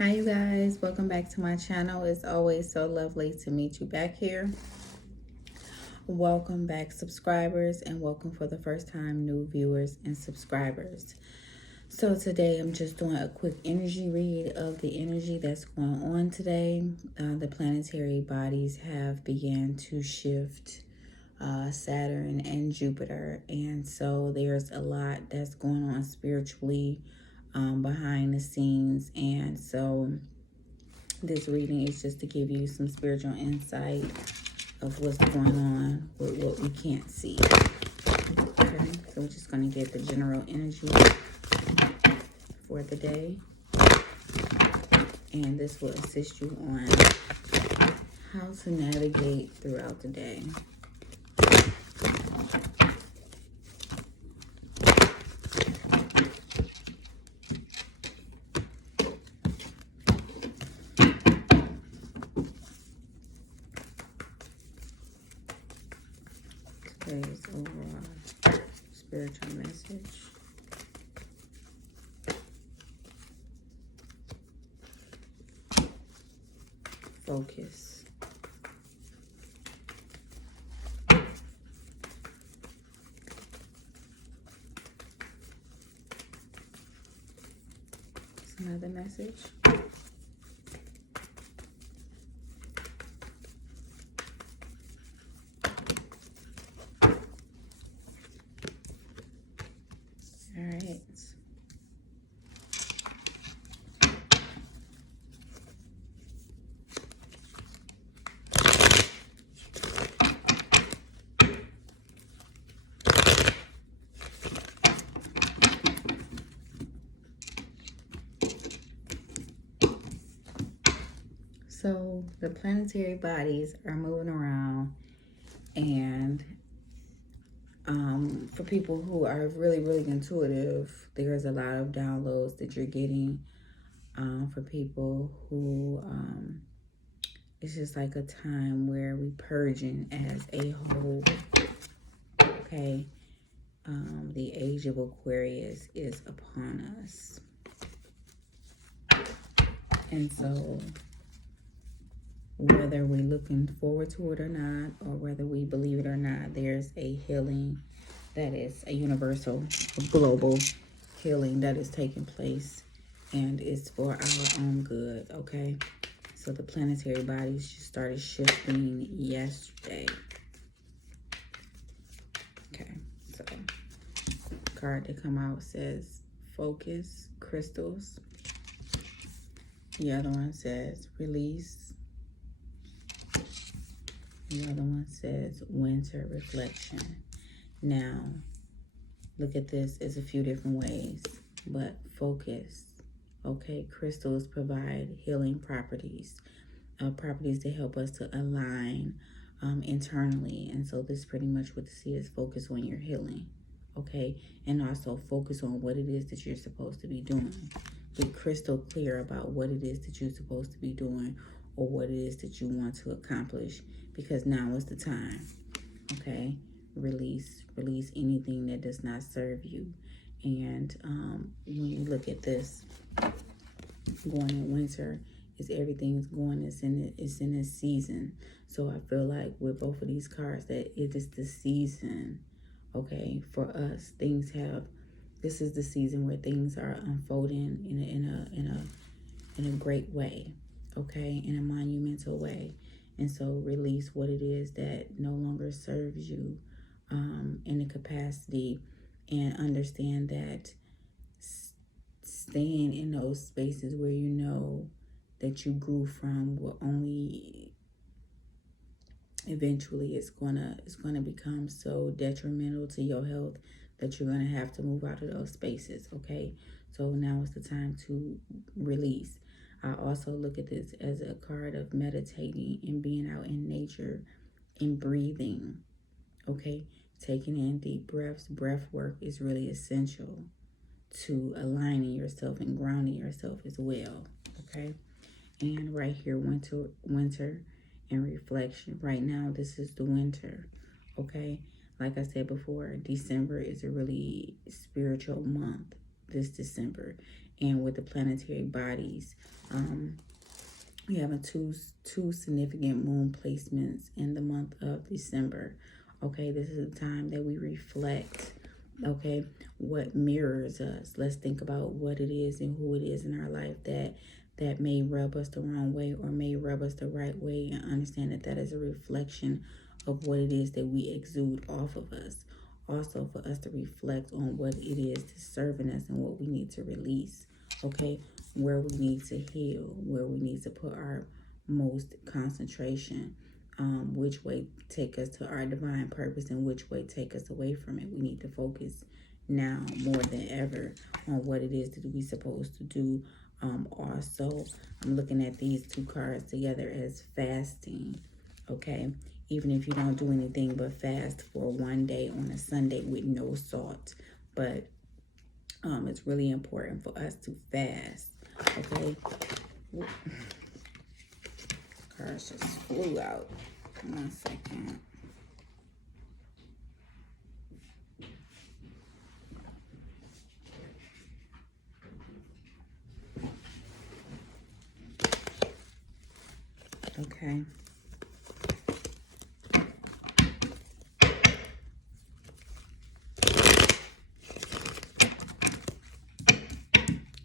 Hi you guys, welcome back to my channel. It's always so lovely to meet you back here. Welcome back subscribers, and welcome for the first time new viewers and subscribers. So today I'm just doing a quick energy read of the energy that's going on today. The planetary bodies have began to shift, Saturn and Jupiter, and so there's a lot that's going on spiritually behind the scenes. And so this reading is just to give you some spiritual insight of what's going on with what we can't see. Okay, so we're just going to get the general energy for the day. And this will assist you on how to navigate throughout the day. Today's overall spiritual message. Focus. It's another message. All right. So the planetary bodies are moving around, and for people who are really intuitive, there's a lot of downloads that you're getting. For people who it's just like a time where we purging as a whole. Okay, the age of Aquarius is upon us, and so whether we're looking forward to it or not, or whether we believe it or not, there's a healing that is a universal, a global healing that is taking place, and it's for our own good. Okay, so the planetary bodies just started shifting yesterday. Okay, so the card that come out says focus, crystals. The other one says release. The other one says winter reflection. Now, look at this as a few different ways, but focus. Okay, crystals provide healing properties, properties that help us to align internally. And so this is pretty much what this is: focus on your healing. Okay, and also focus on what it is that you're supposed to be doing. Be crystal clear about what it is that you're supposed to be doing, or what it is that you want to accomplish, because now is the time. Okay, release anything that does not serve you. And when you look at this, going in winter, is everything's going, it's in a season. So I feel like with both of these cards that it is the season. Okay, for us, this is the season where things are unfolding in a great way. Okay, in a monumental way. And so release what it is that no longer serves you in a capacity, and understand that staying in those spaces where you know that you grew from will only eventually it's gonna become so detrimental to your health that you're gonna have to move out of those spaces. Okay, so now is the time to release. I also look at this as a card of meditating and being out in nature and breathing. Okay, taking in deep breaths. Breath work is really essential to aligning yourself and grounding yourself as well. Okay, and right here, winter and reflection. Right now, this is the winter. Okay, like I said before, December is a really spiritual month this December. And with the planetary bodies We have two significant moon placements in the month of December. Okay, this is the time that we reflect. Okay, what mirrors us. Let's think about what it is and who it is in our life that may rub us the wrong way or may rub us the right way, and understand that that is a reflection of what it is that we exude off of us. Also, for us to reflect on what it is that's serving us and what we need to release. Okay, where we need to heal, where we need to put our most concentration, which way take us to our divine purpose and which way take us away from it. We need to focus now more than ever on what it is that we're supposed to do. Also, I'm looking at these two cards together as fasting. Okay, even if you don't do anything but fast for one day on a Sunday with no salt, but it's really important for us to fast. Okay, cards just flew out. 1 second. Okay.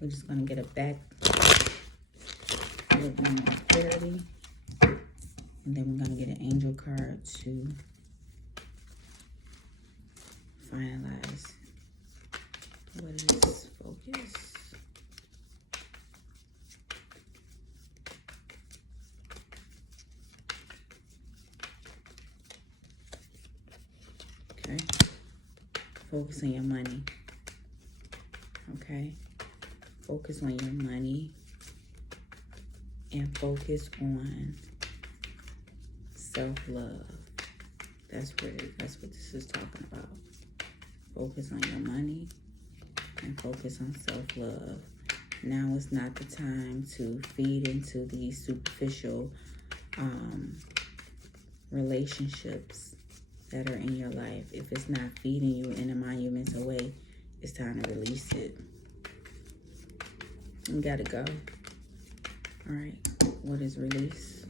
We're just going to get a back a little bit more clarity. And then we're going to get an angel card to finalize what is focus. Okay. Focus on your money. Okay. Focus on your money. And focus on self-love. That's what this is talking about. Focus on your money and focus on self-love. Now is not the time to feed into these superficial relationships that are in your life. If it's not feeding you in a monumental way, it's time to release it. You gotta go. All right, what is release?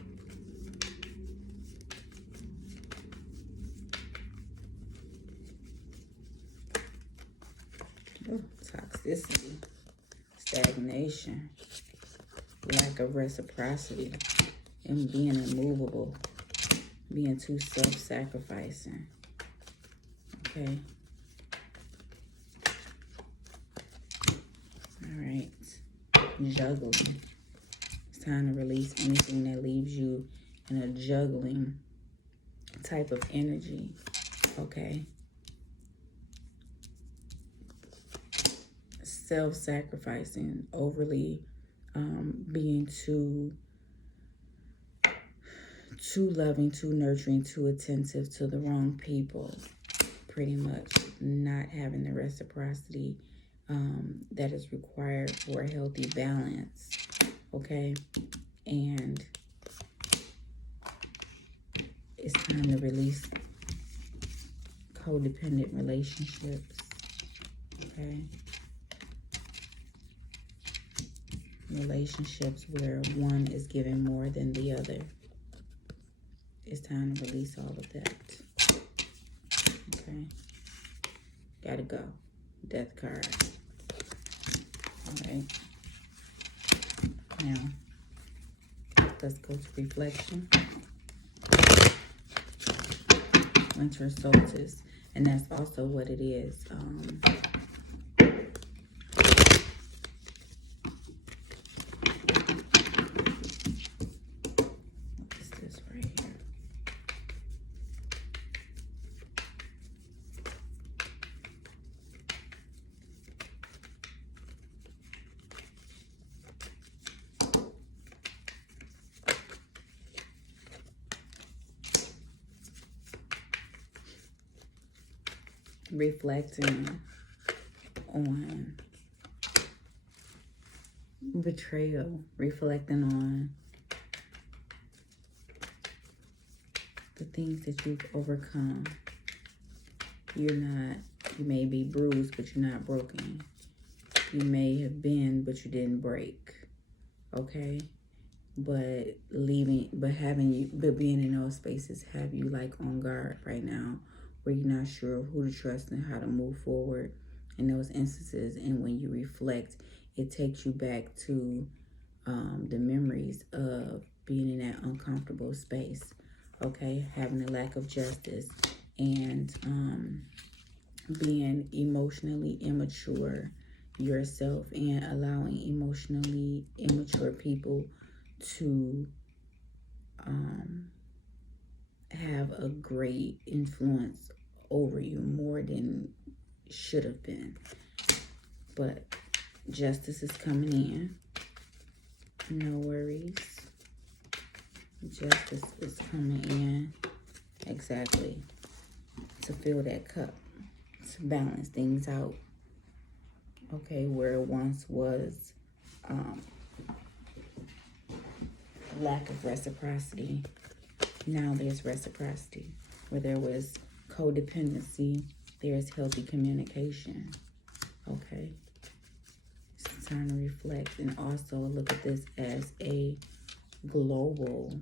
Oh, toxicity, stagnation, lack of reciprocity, and being immovable, being too self-sacrificing. Okay. All right. Juggling. It's time to release anything that leaves you in a juggling type of energy. Okay. Self-sacrificing, overly being too loving, too nurturing, too attentive to the wrong people. Pretty much not having the reciprocity that is required for a healthy balance. Okay, and it's time to release codependent relationships. Okay. Relationships where one is giving more than the other. It's time to release all of that. Okay. Gotta go. Death card. All right. Now, let's go to reflection. Winter solstice. And that's also what it is. Reflecting on betrayal, reflecting on the things that you've overcome. You may be bruised, but you're not broken. You may have been, but you didn't break. okay? But being in those spaces have you like on guard right now, where you're not sure of who to trust and how to move forward in those instances. And when you reflect, it takes you back to the memories of being in that uncomfortable space, okay? Having a lack of justice and being emotionally immature yourself and allowing emotionally immature people to have a great influence over you more than should have been. But justice is coming in. No worries. Justice is coming in. Exactly. To fill that cup. To balance things out. Okay, where it once was lack of reciprocity. Now there's reciprocity. Where there was codependency, there's healthy communication. Okay. It's time to reflect and also look at this as a global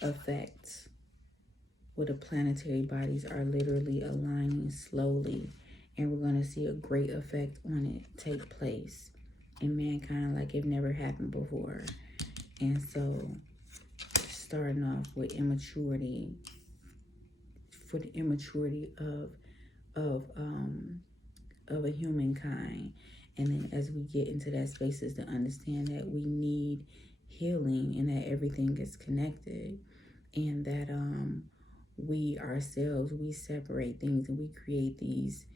effect, where the planetary bodies are literally aligning slowly, and we're going to see a great effect on it take place in mankind like it never happened before. And so starting off with immaturity, for the immaturity of a humankind. And then as we get into that spaces to understand that we need healing and that everything is connected, and that we ourselves, we separate things and we create these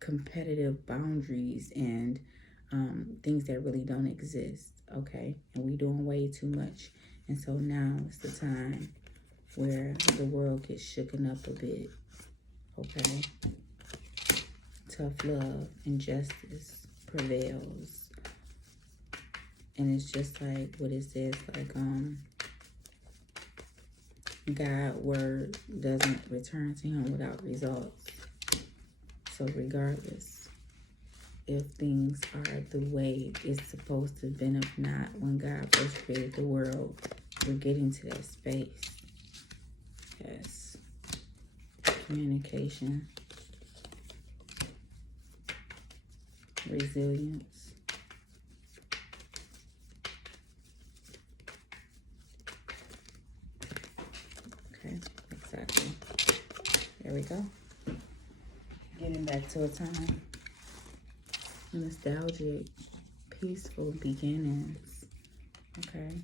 competitive boundaries and things that really don't exist, okay? And we doing way too much. And so now is the time where the world gets shooken up a bit, okay? Tough love and justice prevails. And it's just like what it says, like God's word doesn't return to him without results. So regardless if things are the way it's supposed to have been, if not, when God first created the world, we're getting to that space. Yes. Communication. Resilience. Okay, exactly. There we go. Getting back to a time. Nostalgic, peaceful beginnings. Okay.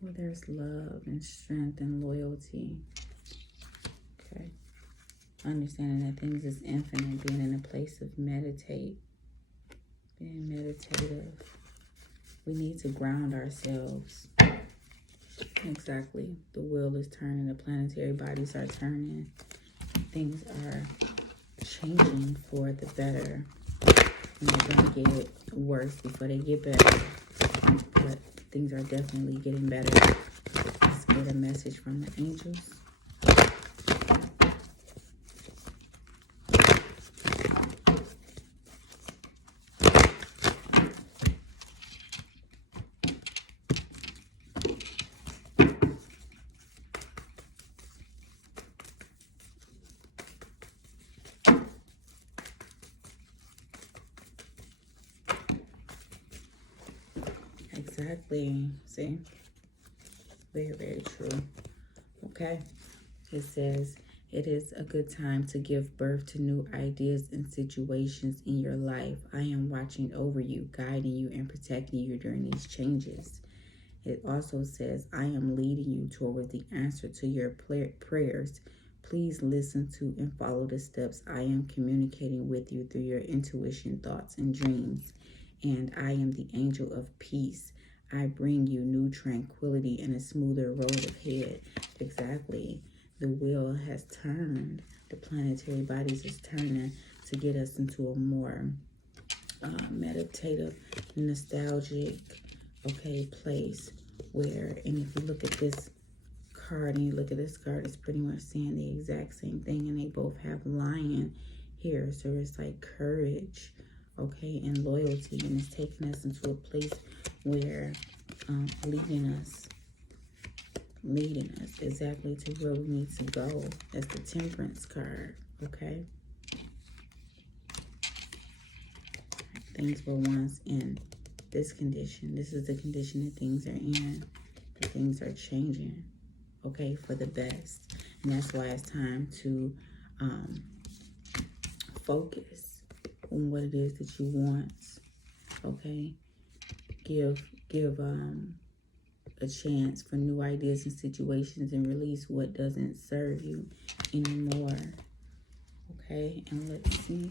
Where there's love and strength and loyalty. Okay. Understanding that things is infinite, being in a place of meditate, being meditative. We need to ground ourselves. Exactly. The wheel is turning, the planetary bodies are turning. Things are changing for the better. And they're going to get worse before they get better. But things are definitely getting better. Let's get a message from the angels. Exactly. See? Very, very true. Okay. It says, it is a good time to give birth to new ideas and situations in your life. I am watching over you, guiding you, and protecting you during these changes. It also says, I am leading you towards the answer to your prayers. Please listen to and follow the steps I am communicating with you through your intuition, thoughts, and dreams. And I am the angel of peace. I bring you new tranquility and a smoother road ahead. Exactly. The wheel has turned. The planetary bodies is turning to get us into a more meditative, nostalgic, okay, place where, and if you look at this card and you look at this card, it's pretty much saying the exact same thing, and they both have lion here. So it's like courage, okay, and loyalty, and it's taking us into a place where leading us exactly to where we need to go. That's the Temperance card, okay? Things were once in this condition. This is the condition that things are in. But things are changing, okay, for the best. And that's why it's time to focus on what it is that you want, okay? Give a chance for new ideas and situations, and release what doesn't serve you anymore, okay? And let's see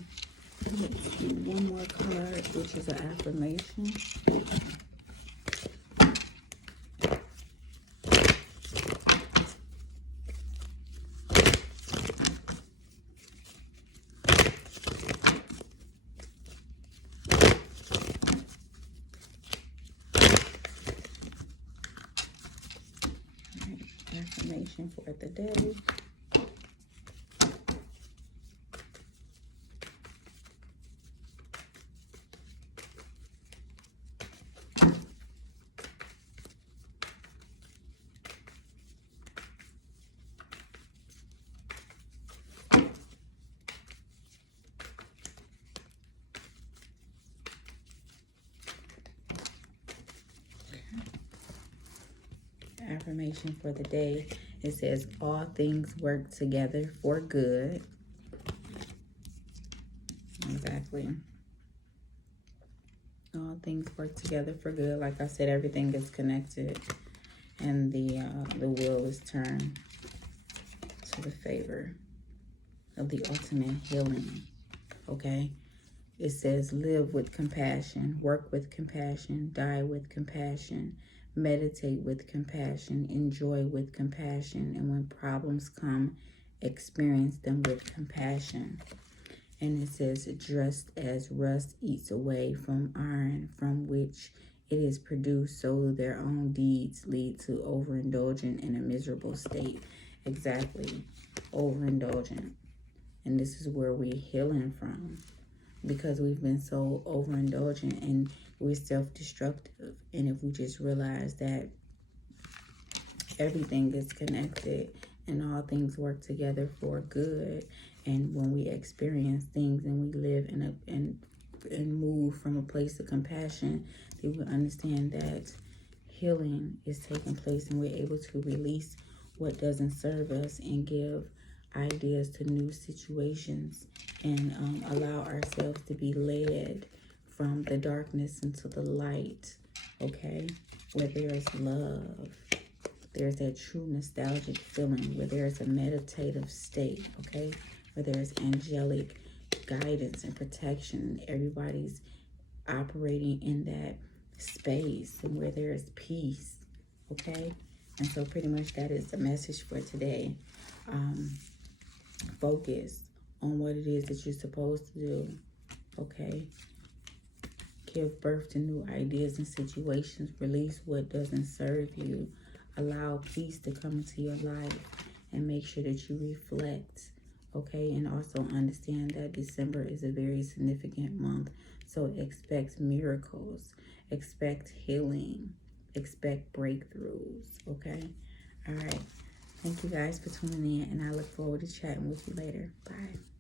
one more card, which is an affirmation. Affirmation for the day. Affirmation for the day. It says, all things work together for good. Exactly. All things work together for good. Like I said, everything is connected, and the wheel is turned to the favor of the ultimate healing. Okay? It says, live with compassion, work with compassion, die with compassion, meditate with compassion, enjoy with compassion, and when problems come, experience them with compassion. And it says, just as rust eats away from iron, from which it is produced, so their own deeds lead to overindulgent and a miserable state. Exactly. Overindulgent. And this is where we're healing from, because we've been so overindulgent and we're self-destructive. And if we just realize that everything is connected and all things work together for good, and when we experience things and we live and move from a place of compassion, then we understand that healing is taking place, and we're able to release what doesn't serve us and give ideas to new situations, and allow ourselves to be led from the darkness into the light, okay? Where there's love, there's that true nostalgic feeling, where there's a meditative state, okay? Where there's angelic guidance and protection. Everybody's operating in that space, and where there's peace, okay? And so pretty much that is the message for today. Focus on what it is that you're supposed to do, okay? Give birth to new ideas and situations. Release what doesn't serve you. Allow peace to come into your life, and make sure that you reflect, okay? And also understand that December is a very significant month. So expect miracles, expect healing, expect breakthroughs, okay? All right. Thank you guys for tuning in, and I look forward to chatting with you later. Bye.